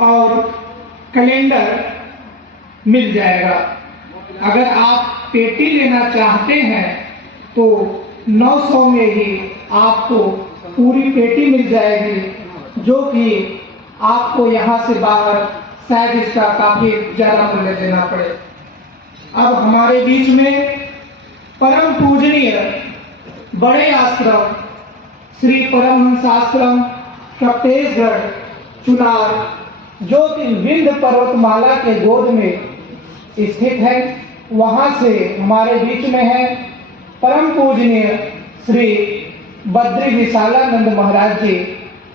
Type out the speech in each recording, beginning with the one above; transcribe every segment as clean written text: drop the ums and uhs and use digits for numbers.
और कैलेंडर मिल जाएगा। अगर आप पेटी लेना चाहते हैं तो 900 में ही आपको पूरी पेटी मिल जाएगी, जो कि आपको यहाँ से बाहर शायद इसका काफी ज्यादा मूल्य देना पड़े। अब हमारे बीच में परम पूजनीय बड़े आश्रम श्री परमहंस आश्रम कप्तेशगढ़ चुनार, जो कि विंध्य पर्वतमाला के गोद में स्थित है, वहां से हमारे बीच में है परम पूजनीय श्री बद्री विशालानंद महाराज जी।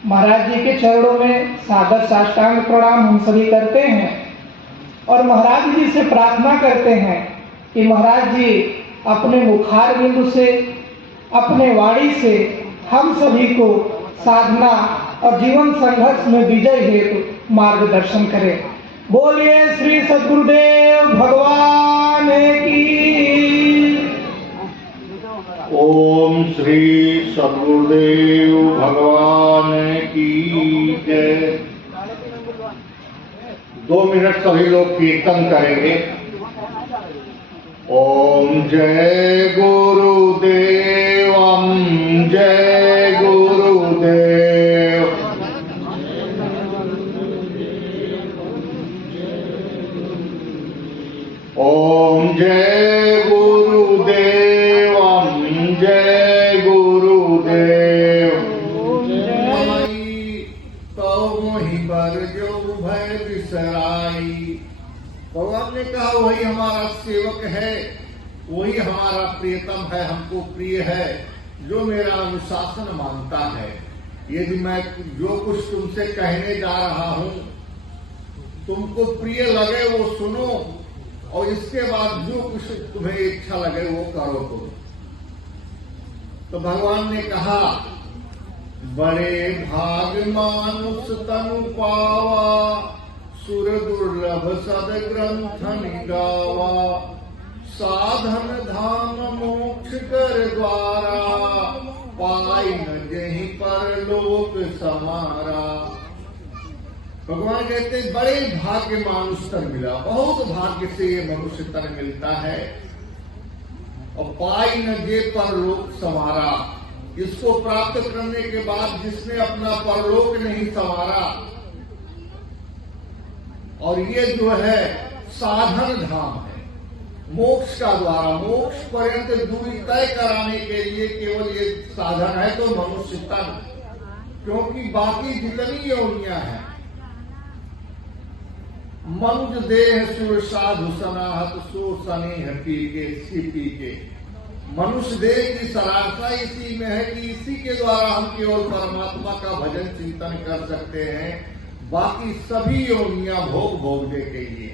महाराज जी के चरणों में सादर साष्टांग प्रणाम हम सभी करते हैं और महाराज जी से प्रार्थना करते हैं कि महाराज जी अपने मुखार बिंदु से, अपने वाणी से हम सभी को साधना और जीवन संघर्ष में विजय हेतु मार्गदर्शन करें। बोलिए श्री सद्गुरुदेव भगवान की। ओम श्री सद्गुरुदेव भगवान की जय। 2 मिनट सभी लोग कीर्तन करेंगे। ओम जय गुरुदेव, जय गुरुदेव। ओम जय गुरुदेव, जय गुरुदेव। तो मोहि बर जो भय बिसराई। भगवान ने कहा वही हमारा सेवक है, वही हमारा प्रियतम है, हमको प्रिय है, जो मेरा अनुशासन मानता है। यदि मैं जो कुछ तुमसे कहने जा रहा हूं तुमको प्रिय लगे वो सुनो, और इसके बाद जो कुछ तुम्हें इच्छा लगे वो करो तुम। तो भगवान ने कहा बड़े भाग मानुष तनु पावा, सुर दुर्लभ सद ग्रंथ निगावा, साधन धाम मोक्ष कर द्वारा, पाई न जहीं परलोक समारा। भगवान कहते बड़े भाग्य मानुष तन मिला, बहुत भाग्य से ये मनुष्य तन मिलता है। और पाई न जे परलोक समारा, इसको प्राप्त करने के बाद जिसने अपना परलोक नहीं संवारा, और ये जो है साधन धाम है, मोक्ष का द्वारा, मोक्ष पर्यंत दूरी तय कराने के लिए केवल ये साधन है तो मनुष्य तन, क्योंकि बाकी जितनी योनियां हैं, मनुज देह सुर साधु सनाहत सो स्नेह पीके सीपी के। मनुष्य देह की सराहना इसी में है कि इसी के द्वारा हम केवल परमात्मा का भजन चिंतन कर सकते हैं, बाकी सभी योनियां भोग भोगने के लिए।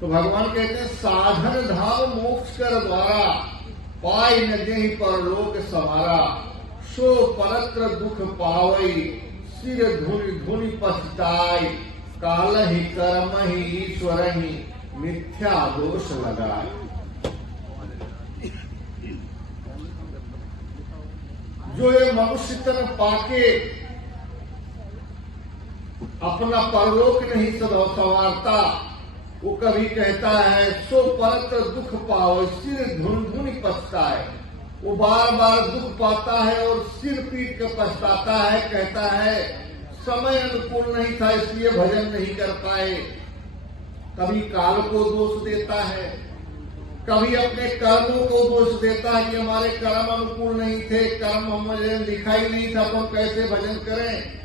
तो भगवान कहते हैं साधन धाम मोक्ष कर द्वारा, पाई न जेहि परलोक समारा, सो परत्र दुख पावई, सिर धुनि धुनि पछताई, काल ही कर्म ही ईश्वर ही मिथ्या दोष लगाए। जो ये मनुष्य तन पाके अपना परलोक नहीं संवारता, वो कभी कहता है सो परत्र दुख पाओ, सिर धुन धुनि पछताए। वो बार बार दुख पाता है और सिर पीट कर पछताता है, कहता है समय अनुकूल नहीं था इसलिए भजन नहीं कर पाए। कभी काल को दोष देता है, कभी अपने कर्मों को दोष देता है कि हमारे कर्म अनुकूल नहीं थे, कर्म हमें लिखा ही नहीं था तो हम कैसे भजन करें।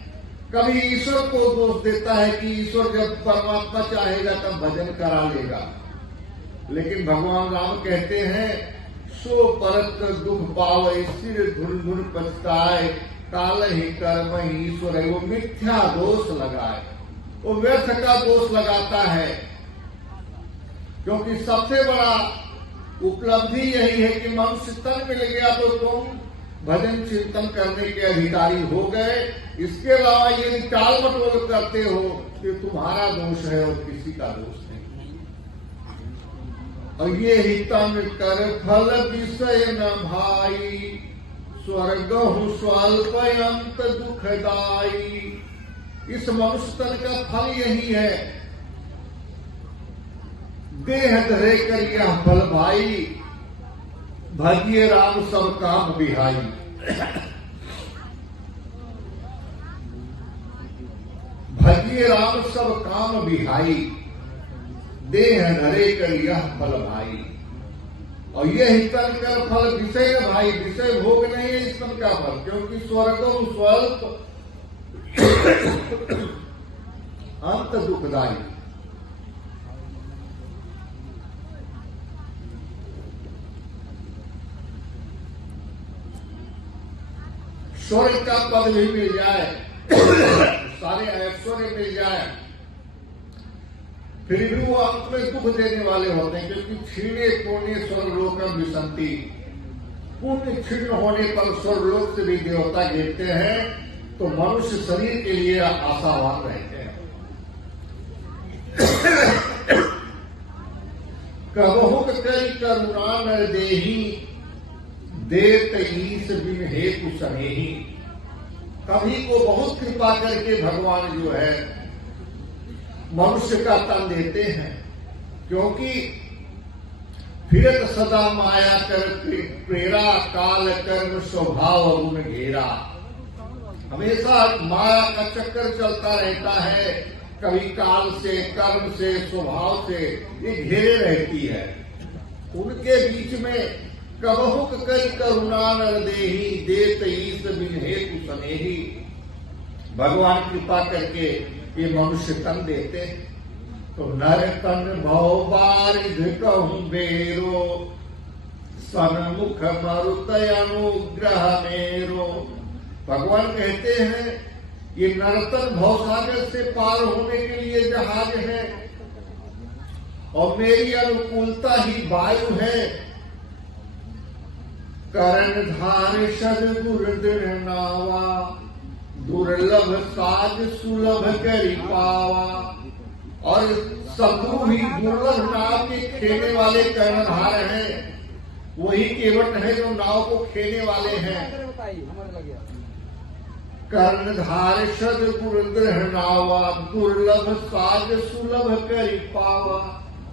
कभी ईश्वर को दोष देता है कि ईश्वर जब परमात्मा चाहेगा तब भजन करा लेगा। लेकिन भगवान राम कहते हैं सो परत्र दुख पावे, सिर धुन धुन पछताए, काल ही कर्म ही ईश्वर है। वो मिथ्या दोष लगाए, वो व्यर्थ का दोष लगाता है, क्योंकि सबसे बड़ा उपलब्धि यही है कि मनुष्य तन मिल गया तो तुम भजन चिंतन करने के अधिकारी हो गए। इसके अलावा यदि टाल मटोल करते हो तो तुम्हारा दोष है और किसी का दोष नहीं। और ये ही तन कर फल विषय न भाई, स्वर्ग स्वल्प अंत दुखदाई। इस मनुष्य तन का फल यही है। देह धरे कर यह फल भाई, भाग्य राम सब काम बिहाई। भाग्य राम सब काम बिहाई, देह धरे कर यह फल भाई। और यह तन का फल विषय भाई, विषय भोग नहीं है इस तन का फल, क्योंकि स्वर्गम स्वल्प अंत दुखदाई। स्वर्ग का पद भी मिल जाए, सारे ऐश्वर्य मिल जाए, फिर भी वो अंत में दुख देने वाले होते हैं, क्योंकि क्षीणे पुण्य स्वर्गलोकम विसंति। पुण्य क्षीण होने पर स्वर्गलोक से भी देवता गिरते हैं, तो मनुष्य शरीर के लिए आशावान रहते हैं। कबहुक कई करुणा न देही, देत ईस बिन हेतु सनेही। कभी को बहुत कृपा करके भगवान जो है मनुष्य का तन देते हैं, क्योंकि फिरत सदा माया कर प्रेरा, काल कर्म स्वभाव गुण घेरा। हमेशा माया का चक्कर चलता रहता है, कभी काल से, कर्म से, स्वभाव से ये घेरे रहती है। उनके बीच में कबहुक कई करुणा नर देही, देत ईस बिन हेतु सनेही। भगवान कृपा करके ये मनुष्य तन देते। तो नर तन भव बारिध कहूं बेरो, सन्मुख मरुत अनुग्रह मेरो। भगवान कहते हैं ये नर्तन भवसागर से पार होने के लिए जहाज है, और मेरी अनुकूलता ही वायु है। कर्णधार शद दुर्दृढ़ नावा, दुर्लभ साज सुलभ करी पावा। और शत्रु भी दुर्लभ नाव के खेने वाले कर्णधार हैं, वही केवट है जो नाव को खेने वाले हैं। कर्णधार शद दुर्दृढ़ नावा, दुर्लभ साज सुलभ करी पावा।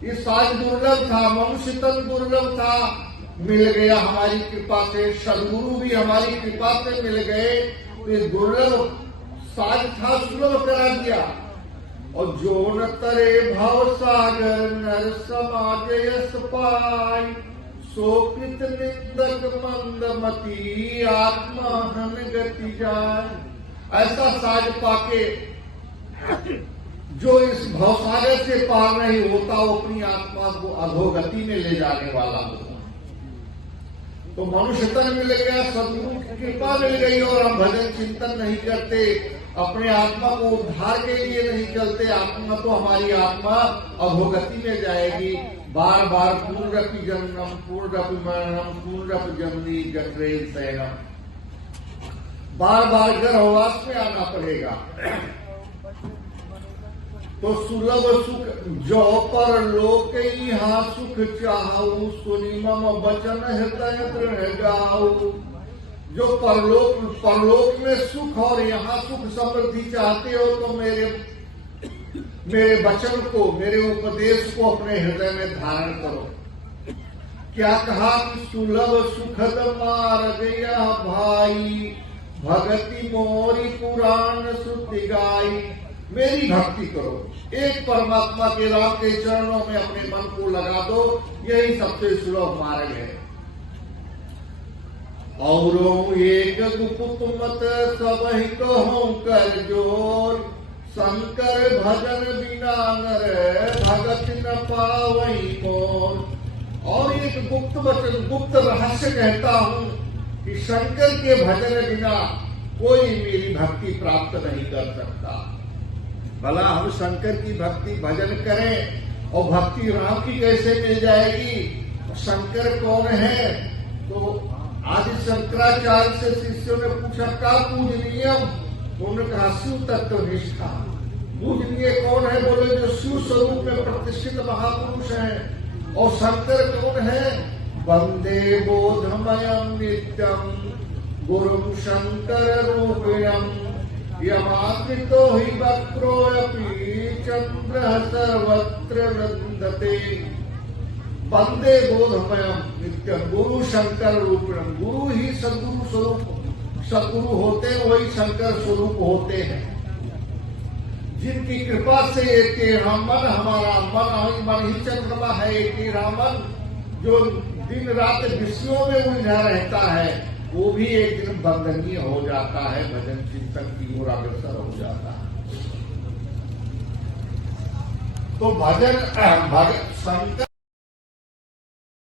ये साज दुर्लभ था, मनुष्य तन दुर्लभ था, मिल गया हमारी कृपा से। सदगुरु भी हमारी कृपा से मिल गए, ये दुर्लभ साज था, सुलभ करा दिया। और जो न तरे भव सागर नर समाज यस पाई, सो कृत निंदक मंदमती आत्मा हन गति जाए। ऐसा साज पाके जो इस भवसागर से पार नहीं होता, वो अपनी आत्मा को अधोगति में ले जाने वाला होता। तो मनुष्य तन मिल गया, सदगुरु की कृपा मिल गई, और हम भजन चिंतन नहीं करते, अपने आत्मा को उद्धार के लिए नहीं चलते। आत्मा तो हमारी आत्मा अधोगति में जाएगी। बार बार पुनरपि जन्मम पुनरपि मरणम पुनरपि जमनी जठरे शयनम, बार बार गर्भवास में आना पड़ेगा। तो सुलभ सुख जो पर लोक यहाँ सुख चाहू, सुनी मम वचन हृदय दृढ़ गाऊ। जो परलोक में सुख और यहाँ सुख समृद्धि चाहते हो, तो मेरे वचन को, मेरे उपदेश को अपने हृदय में धारण करो। क्या कहा कि सुलभ सुखद मार्ग यह भाई, भगति मोरी पुराण श्रुति गाई। मेरी भक्ति करो, एक परमात्मा के राम के चरणों में अपने मन को लगा दो, यही सबसे सुलभ मार्ग है। औरों एक गुप्त मत सब ही कहो कर जोर, शंकर भजन बिना नर भगत न पावई मोर। और एक गुप्त वचन, गुप्त रहस्य कहता हूँ कि शंकर के भजन बिना कोई मेरी भक्ति प्राप्त नहीं कर सकता। भला हम शंकर की भक्ति भजन करें, और भक्ति राम की कैसे मिल जाएगी? शंकर कौन है? तो आदि शंकराचार्य से शिष्यों ने पूछा का पूजनीयम? उन्होंने कहा शिव तत्व निष्ठा। पूजनीय कौन है? बोले जो शिव स्वरूप में प्रतिष्ठित महापुरुष हैं। और शंकर कौन है? वंदे बोधमयम नित्यम गुरुम शंकर रूपयम, यमाश्रितो हि वक्रोऽपि चन्द्रः सर्वत्र नन्दते। वंदे बोधमयम् नित्यम् गुरु शंकर रूपिणम्। गुरु ही सद्गुरु स्वरूप सद्गुरु होते, वही शंकर स्वरूप होते हैं, जिनकी कृपा से एक मन, हमारा मन ही चंद्रमा है, एक मन जो दिन रात विषयों में उलझा रहता है, वो भी एक दिन बंधनीय हो जाता है, भजन चिंतन की ओर अग्रसर हो जाता है। तो भजन शंकर